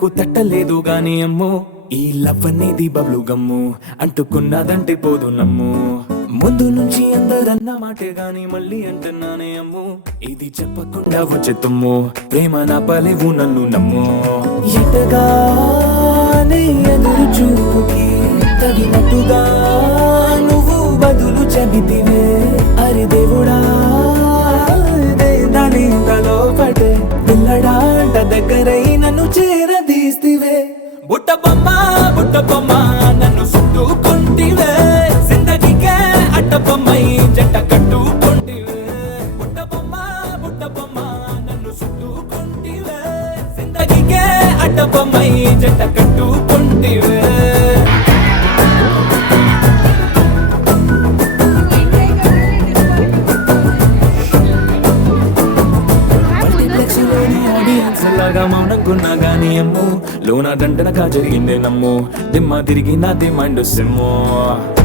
పోలికేది నాకు తట్టలేదు గాని అమ్మో ఈ లవ్ అనేది బబ్లు గమ్ము అంటుకున్నదంటే పోదు నమ్ము. ముందు నుంచి అందరన్న మాటే గాని మళ్ళీ అంటున్నానే అమ్ము ఇది చెప్పకుండా వచ్చే తుమ్ము ప్రేమ నా పలేవు నన్ను నమ్ము. ఎటగానే ఎదురు చూపుకి తగినట్టుగా నువ్వు బదులు చెబితివే. అరే దేవుడా ఇదే దాని ఇంతలో పడే పిల్లడాంట దగ్గరై నన్ను చే బుట్టబొమ్మ బుట్టబొమ్మ నన్ను చుట్టుకుంటివే జిందగీకే అడ్డబొమ్మై జంట కట్టుకుంటివే. బుట్టబొమ్మ బుట్టబొమ్మ నన్ను చుట్టుకుంటివే జిందగీకే అడ్డబొమ్మై జంట కట్టుకుంటివే. మౌనంకున్నా అమ్ము లోన దండనగా జరిగిందే నమ్ము. దిమ్మ తిరిగి నా దిమ్మండు సిమ్ము.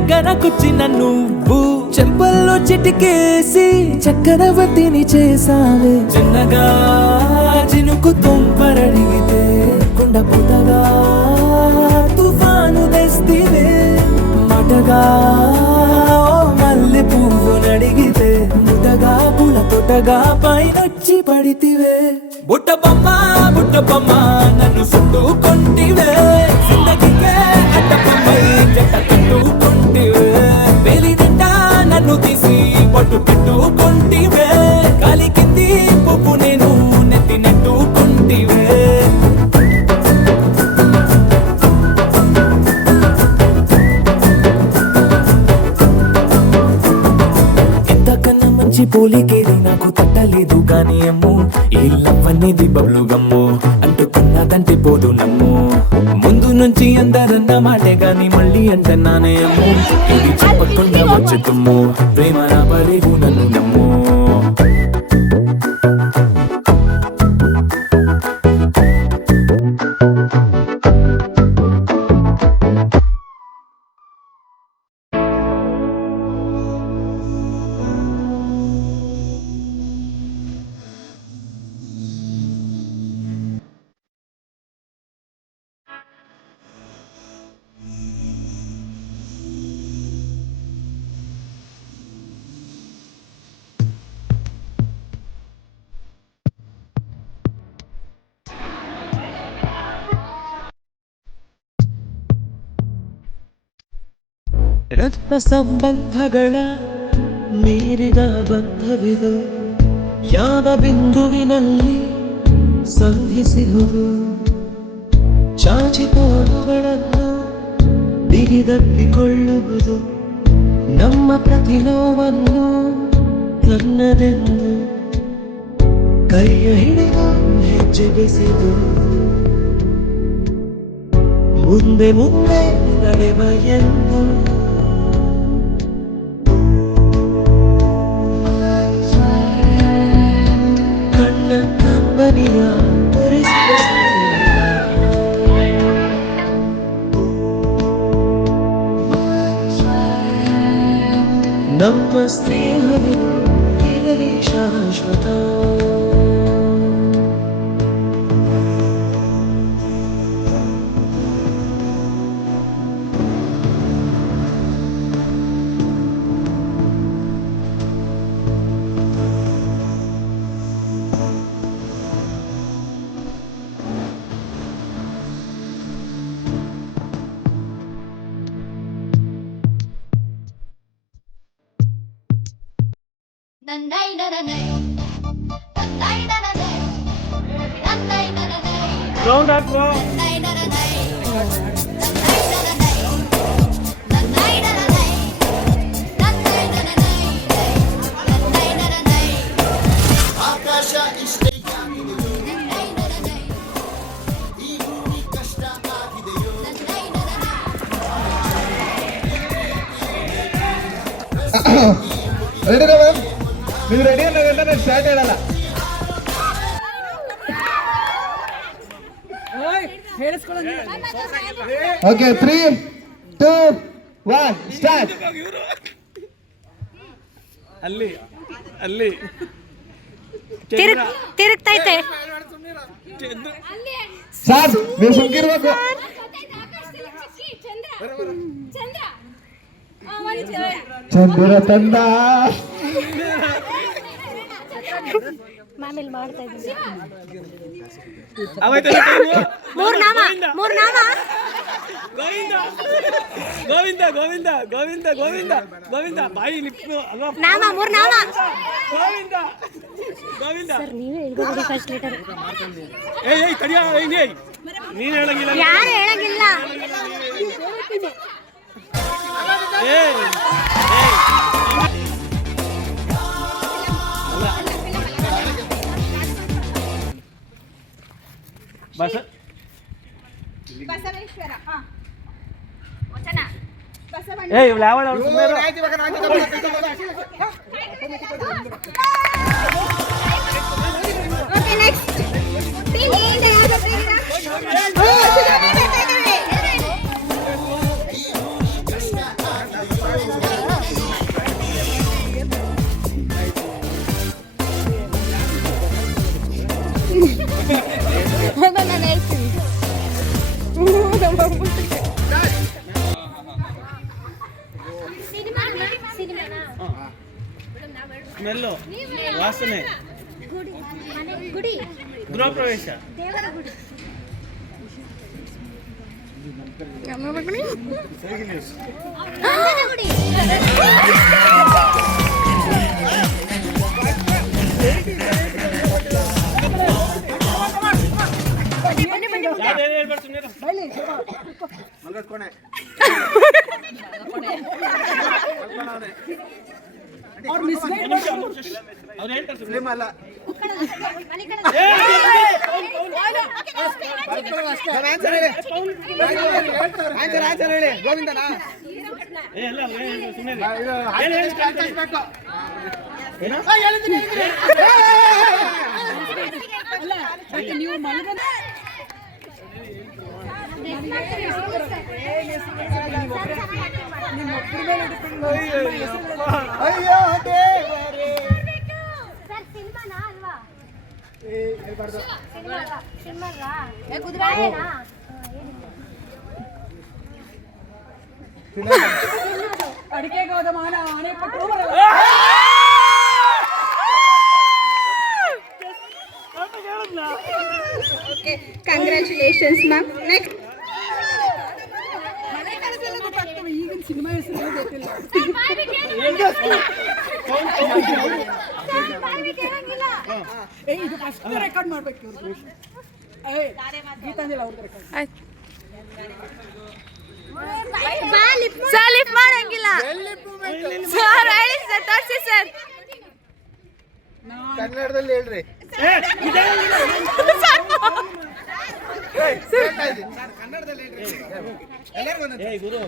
చాపి దగ్గరకొచ్చిన నువ్వు. చెంపల్లో చిటికేసి చక్రవర్తిని చేసావే చిన్నగా చినుకు తుంపరడిగితే కుండ పుతగా తుఫాను తెస్తివే. మటగా ఓ మల్లె పువ్వు నడిగితే ముదగా పూల తోటగా పైనొచ్చి పడితివే. బుట్ట బొమ్మ బుట్ట బొమ్మ నన్ను చుట్టుకుంటివే పోలికేది నాకు తట్టలేదు కాని అమ్ము ఈ లవ్ అనేది బబ్లు గమ్ము అంటుకున్నదంటే పోదు నమ్ము ముందు నుంచి అందరన్న మాటే గాని మళ్ళీ అంటున్నానే అమ్ము. ఇది చెప్పకుండా వచ్చుతుమ్ము ప్రేమ నా పలేవు నన్ను నమ్ము. ರಕ್ತ ಸಂಬಂಧಗಳ ಮೀರಿದ ಬಂಧವಿದು ಯಾವ ಬಿಂದುವಿನಲ್ಲಿ ಸಂಧಿಸಿಹುದು ಚಾಚಿತೋಡುಗಳನ್ನು ಬಿಗಿದಪ್ಪಿಕೊಳ್ಳುವುದು ನಮ್ಮ ಪ್ರತಿ ನೋವನ್ನು ತನ್ನದೆಂದು. ಕೈಯ ಹಿಡಿದು ಹೆಜ್ಜೆ ಬೆಸೆದು ಮುಂದೆ ಮುಂದೆ ನಡೆವ ಎಂದು ನಮ್ಮ ಸ್ನೇಹವಿದು Don't that wrong. Ready to ನೀವು ರೆಡಿ ಅನ್ನೋದನ್ನ ನಾನು ಸ್ಟಾರ್ಟ್ ಹೇಳಲ್ಲ okay three two one start ಅಲ್ಲಿ ಅಲ್ಲಿ. ತಿರುಗ್ ತಿರುಗ್ತೈತೆ. ಸರ್ ನೀವು ಸುಮ್ಕಿರ್ಬೇಕು. ಚಂದ್ರ ತಂದ. ಮಾಮೇಲೆ ಮಾಡ್ತಾ ಇದ್ದೀನಿ. ಮೂರ್ ನಾಮ ಮೂರ್ ನಾಮ. ಗೋವಿಂದ. ಗೋವಿಂದ ಗೋವಿಂದ ಗೋವಿಂದ ಗೋವಿಂದ ಗೋವಿಂದ. ಬಾಯಿ ಲಿಪ್ನು ಅಲ್ವಾ? ನಾಮ ಮೂರ್ ನಾಮ. ಗೋವಿಂದ. ಗೋವಿಂದ. ಸರ್ ನೀವೇ ಹೇಳ್ಕೊಡಿ ಫಸ್ಟ್ ಲೀಟರ್ ಏಯ್ ಏಯ್ ತಡಿಯ ಏಯ್ ಏಯ್. ನೀನ್ ಹೇಳಂಗಿಲ್ಲ. ಯಾರು ಹೇಳಂಗಿಲ್ಲ? ಏಯ್. ಬಸ ಬಸವೇಶ್ವರ ಹಾ. ಏ ಇವ್ಳು ಯಾವಳ ಅವ್ಳು ಸುಮ್ಮನೆ ಓಕೆ ನೆಕ್ಸ್ಟ್ ಟಿವಿಯಿಂದ ಓಕೆ. ನೆಕ್ಸ್ಟ್ ಓ ಸುಧಾಮಿ ಬರ್ತಾ ಇದ್ದಾರೆ. వస్తున్నాయి గృహప్రవేశ మల్గట్టుకోనే మల్గట్టుకోనే और मिस गए ಅಲ್ಲ ಹೇಳಿ ಹೇಳಿ ಏನು ಅಯ್ಯೋ ಸರ್ ಸಿನಿಮಾನಾ ಅಲ್ವಾ ಸಿನಿಮಾ ಅಲ್ವಾ ಸಿನಿಮಾ ಅಲ್ವಾ ಕುದುರೆನಾ ಅಡಿಕೆಗೆ ಹೋದ ಮಾನ ಆಣೆ ಕೊಟ್ಟು ಓಕೆ ಕಂಗ್ರ್ಯಾಚುಲೇಷನ್ಸ್ ಮ್ಯಾಮ್ ನೆಕ್ಸ್ಟ್ ಈಗಿನ ಸಿನಿಮಾ ಹೆಸರು ಗೊತ್ತಿಲ್ಲ ಏ ಇದು ರೆಕಾರ್ಡ್ ಮಾಡ್ಬೇಕು ಇವ್ರು. ಏ ಗೀತಾಂಜಲಿ ಅವ್ರದ್ದು ರೆಕಾರ್ಡ್ ಸರ್ ಲಿಫ್ಟ್ ಮಾಡಂಗಿಲ್ಲ. ಸರ್ ಹೇಳಿ ಸರ್ ತೋರಿಸಿ ಸರ್. ಕನ್ನಡದಲ್ಲಿ ಹೇಳ್ರಿ.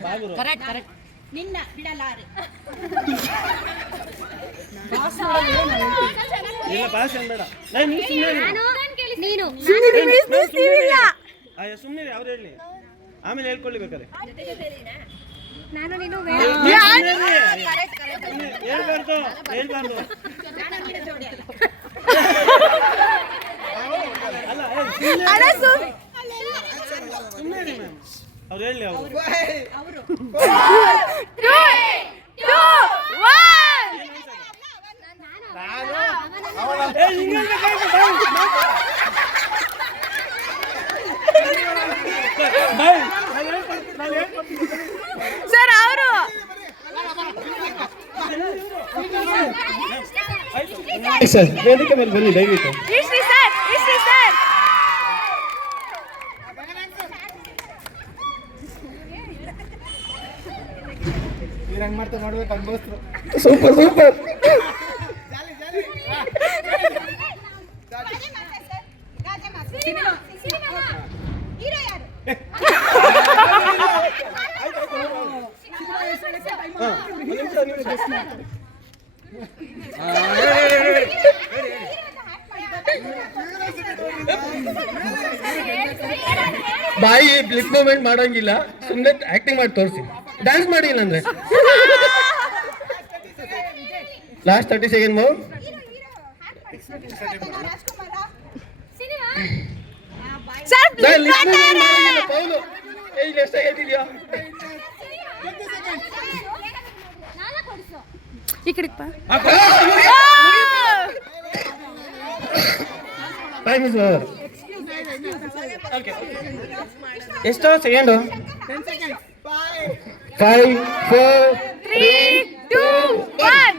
ಬಾ ಗುರು. ನಿನ್ನ ಬಿಡಲಾರೆ. ಇಲ್ಲ ಬೇಡ. ನಾನು ನೀನು ಸುಮ್ಮನೆ ನೀನು ಸುಮ್ಮನೆ ಅವ್ರು ಹೇಳಿ. ಆಮೇಲೆ ಹೇಳ್ಕೊಳ್ಳಿ ಬೇಕಾದ್ರೆ. ನಾನು ನೀನು ಹೇಳ್ಬಾರ್ದು ಹೇಳ್ಬಾರ್ದು. ಅಲ್ಲ ಏ, ಸುಮ್ನೆ ಸುಮ್ಮನೆ ಮ್ಯಾಮ್ ಅವ್ರು ಹೇಳಿ ಅವರು. ಸರ್ ಅವರು. ಸರ್ ವೇದಿಕೆ ಮೇಲೆ ಬನ್ನಿ ದಯವಿಟ್ಟು. guess ಮಾಡ್ತಾರೆ. ಬಾಯಿ ಲಿಪ್ ಮೂವ್ಮೆಂಟ್ ಮಾಡೋಂಗಿಲ್ಲ ಸುಮ್ಮನೆ ಆಕ್ಟಿಂಗ್ ಮಾಡಿ ತೋರಿಸಿ ಡ್ಯಾನ್ಸ್ ಮಾಡಿ ಇಲ್ಲಂದ್ರೆ ಲಾಸ್ಟ್ ತರ್ಟಿ ಸೆಕೆಂಡ್ ಓವರ್ ಎಷ್ಟು second? Five four three two one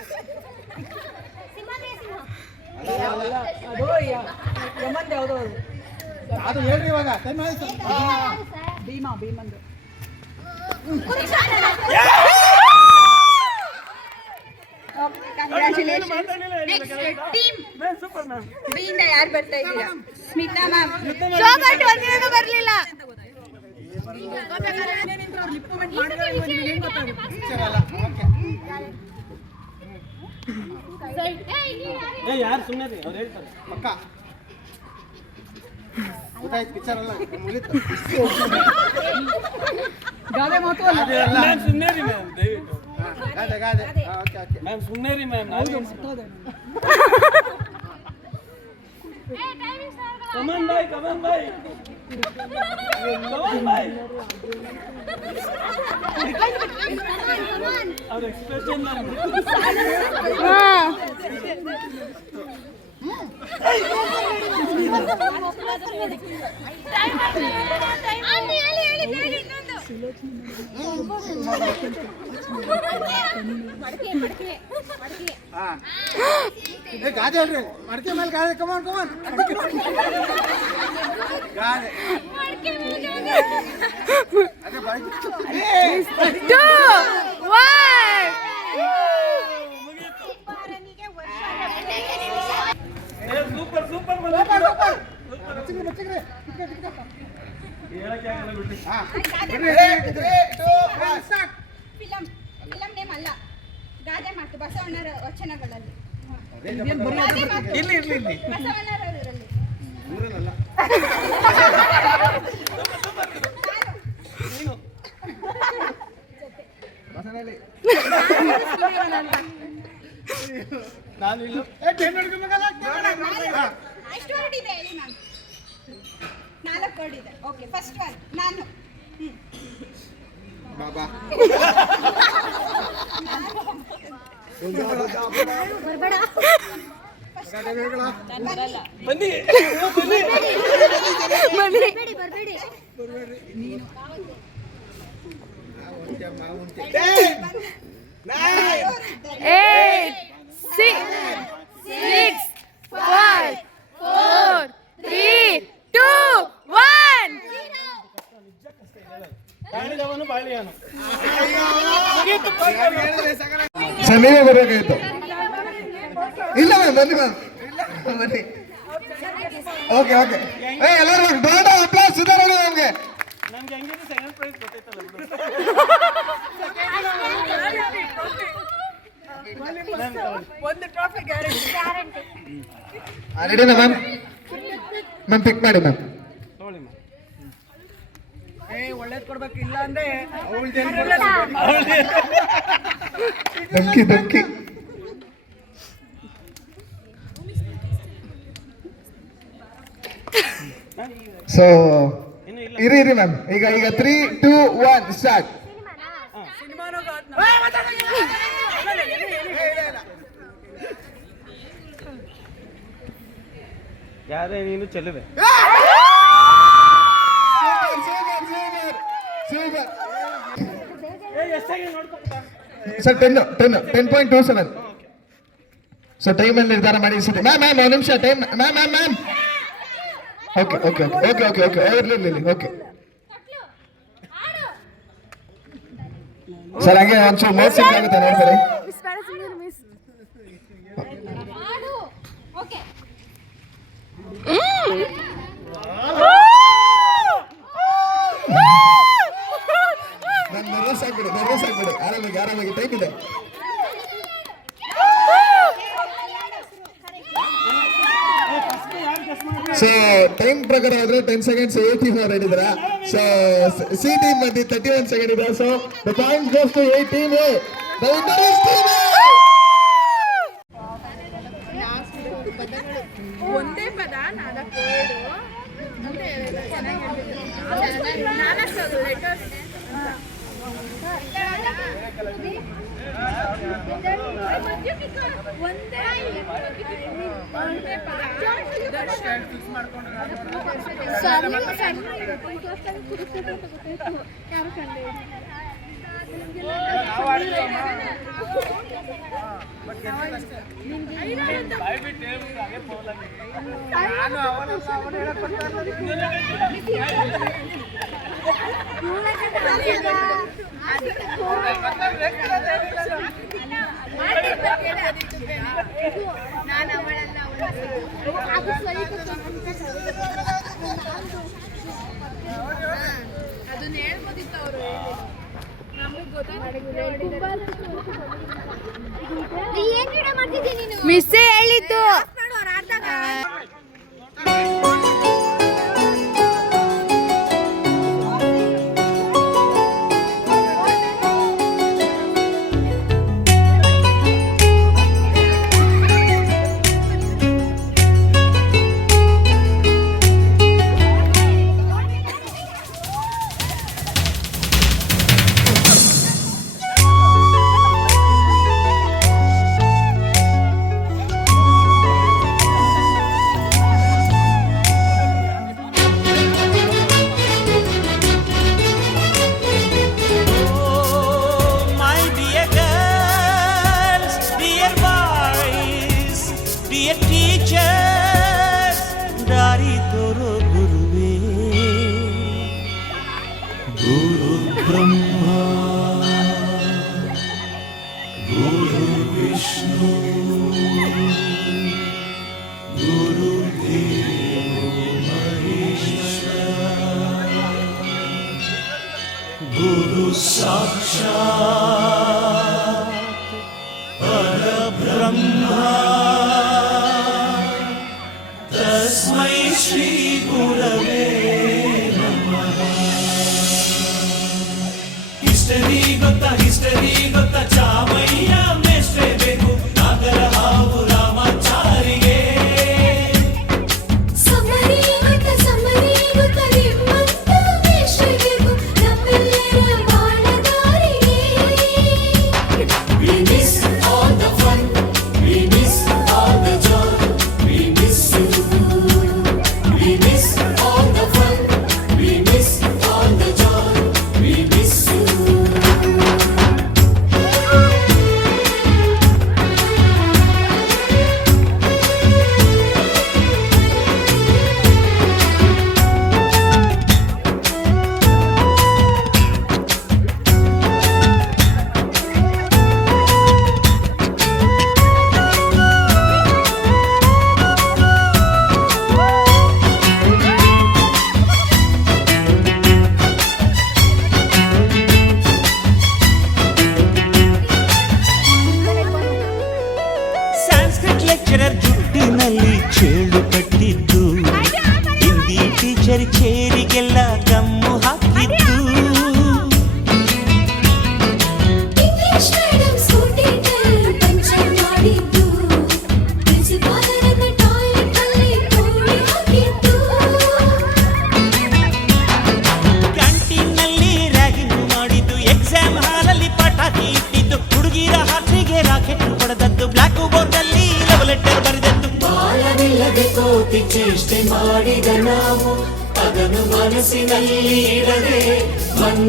ಕೊಂಕೊಳಂಗಿಲ್ಲ ಅದು ಯ- ಯಮಂದ್ ಯಾವುದೋ ಅದು ಭೀಮಾ ಭೀಮಂದು ಬಿಯಿಂದ ಯಾರು ಬರ್ತಾ ಇದ್ದೀರಾ ಸ್ಮಿತಾ ಮ್ಯಾಮ್ ಶೋಭಟ್ ಒಂದಿನೂ ಬರ್ಲಿಲ್ಲ ಲಿಪ್ ಮೂಮೆಂಟ್ ಮಾಡಿದ್ರೆ ನಿಮ್ಗೆ ಹೇಳ್ತಾರೆ. ಪಕ್ಕ. ಯಾರು ಸುಮ್ಮನೆ ಅಲ್ಲ ಹೇಳ್ತಾರೆ ಗಾದೆ ಮಾತು ಅಲ್ಲ? ಮ್ಯಾಮ್ ಸುಮ್ಮನೆ ರೀ ಮ್ಯಾಮ್ ದಯವಿಟ್ಟು. ಮ್ಯಾಮ್ ಸುಮ್ಮನೆ ರೀ ಮ್ಯಾಮ್ ನಾವು ಹೌದು. કમનભાઈ કમનભાઈ કમનભાઈ और एक्सप्रेशन ना हां टाइम टाइम आली आली ಬೇಗ ಇನ್ನೊಂದು. ಮಡಕೆ, ಮಡಕೆ, ಮಡಕೆ. ಮಡಕೆ ಮೇಲೆ ಟೂ ಒನ್ ಬಾರನಿಗೆ ವರ್ಷ ಸೂಪರ್ ಸೂಪರ್ ಹೇಳಕ್ಕೆ ಆಗಲ್ಲ ಬಿಡ್ರಿ film film name ಅಲ್ಲ ಗಾದೆ ಮಾತು ಬಸವಣ್ಣರ ವಚನಗಳಲ್ಲಿ ಇಲ್ಲಿ ಇರ್ಲಿ ಇಲ್ಲಿ ಬಸವಣ್ಣರವರಲ್ಲಿ ಎಷ್ಟು ವರ್ಡ್ ಇದೆ ಹೇಳಿ ನಾನು ಇದೆ. ಓಕೆ ಫಸ್ಟ್ ಒನ್ ನಾನು. ಹ್ಮ್. ಬರಬೇಡ. ಬನ್ನಿ. ಬರಬೇಡಿ ಬರಬೇಡಿ eight six six five four three two one ಬಾಳಿದವನು ಬರಬೇಕಾಯ್ತು. ಇಲ್ಲ ಮ್ಯಾಮ್ ಬನ್ನಿ ಮ್ಯಾಮ್. ಬನ್ನಿ. Okay okay. ಏ ಎಲ್ಲರೂ ದೊಡ್ಡ ಅಪ್ಲಾಸ್ ಸುಧಾರಣೆ ನಮಗೆ ನಮ್ಗೆ ಹೆಂಗಿದ್ರು ಸೆಕೆಂಡ್ ಪ್ರೈಸ್ ಗೊತ್ತೈತಲ್ಲ ಬಿಡು. ಒಂದು ಟ್ರಾಫಿ ಗ್ಯಾರಂಟಿ ರೆಡಿನಾ ಮ್ಯಾಮ್? ಮ್ಯಾಮ್ ಪಿಕ್ ಮಾಡಿ ಮ್ಯಾಮ್. ಕೊಡಬೇಕು ಇಲ್ಲ ಅಂದ್ರೆ ದಂಕಿ ಸೊ ಇರಿ ಇರಿ ಮ್ಯಾಮ್ ಈಗ ಈಗ ತ್ರೀ ಟೂ ಒನ್ ಸ್ಟಾರ್ಟ್ ಯಾರೇ ನೀನು ಚೆಲ್ಲುವೆ? Sir ten ten ten point two seven so ಟೈಮಲ್ಲಿ ನಿರ್ಧಾರ ಮಾಡಿ ಸರಿ. ಮ್ಯಾಮ್ ಮ್ಯಾಮ್ ಒಂದು ನಿಮಿಷ time ma'am ma'am ma'am okay okay okay okay okay ಇರಲಿ ಇರಲಿ ಓಕೆ ಸರ್ ಹಂಗೆ ಒಂಚೂರು ಮೋಸ ಆಗುತ್ತೆ ನೋಡ್ತಾರೆ ಓಕೆ ಆರಾಮಾಗಿ ಆರಾಮಾಗಿ ಟೈಮ್ ಇದೆ. ಸೊ ಟೈಮ್ ಪ್ರಕಾರ ಆದ್ರೆ ಟೆನ್ ಸೆಕೆಂಡ್ಸ್ ಟೀಮ್ ಅವ್ರು ಹೇಳಿದ್ರ ಸೊ ಸಿ ಟೀಮ್ ಬಂದು ತರ್ಟಿ ಒನ್ ಸೆಕೆಂಡ್ ಇದೆ so the point goes to A team ನಾನು ಅವಳಲ್ಲ ಅದನ್ನ ಹೇಳ್ಬೋದಿತ್ತು ಅವರು ಮಿಸ್ಸೇ ಹೇಳಿದ್ದು. உறவே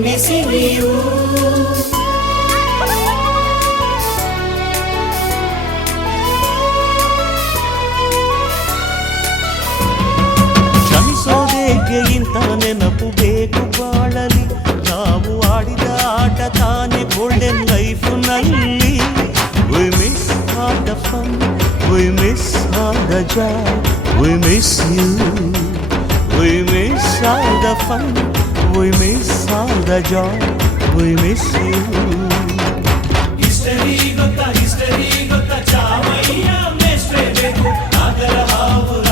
ಮನ್ನಿಸಿ ನೀವು ಕ್ಷಮಿಸೋದೇಕೆ ಇಂಥ ನೆನಪು ಬೇಕು ಬಾಳಲಿ ನಾವು ಆಡಿದ ಆಟ ತಾನೇ ಗೋಲ್ಡನ್ ಲೈಫ್ ನಲ್ಲಿ We miss all the fun, we miss all the joy, we miss you. We miss all the fun, we miss all the joy, we miss you. History gotta, history gotta, chamaiya mestre, agara havura.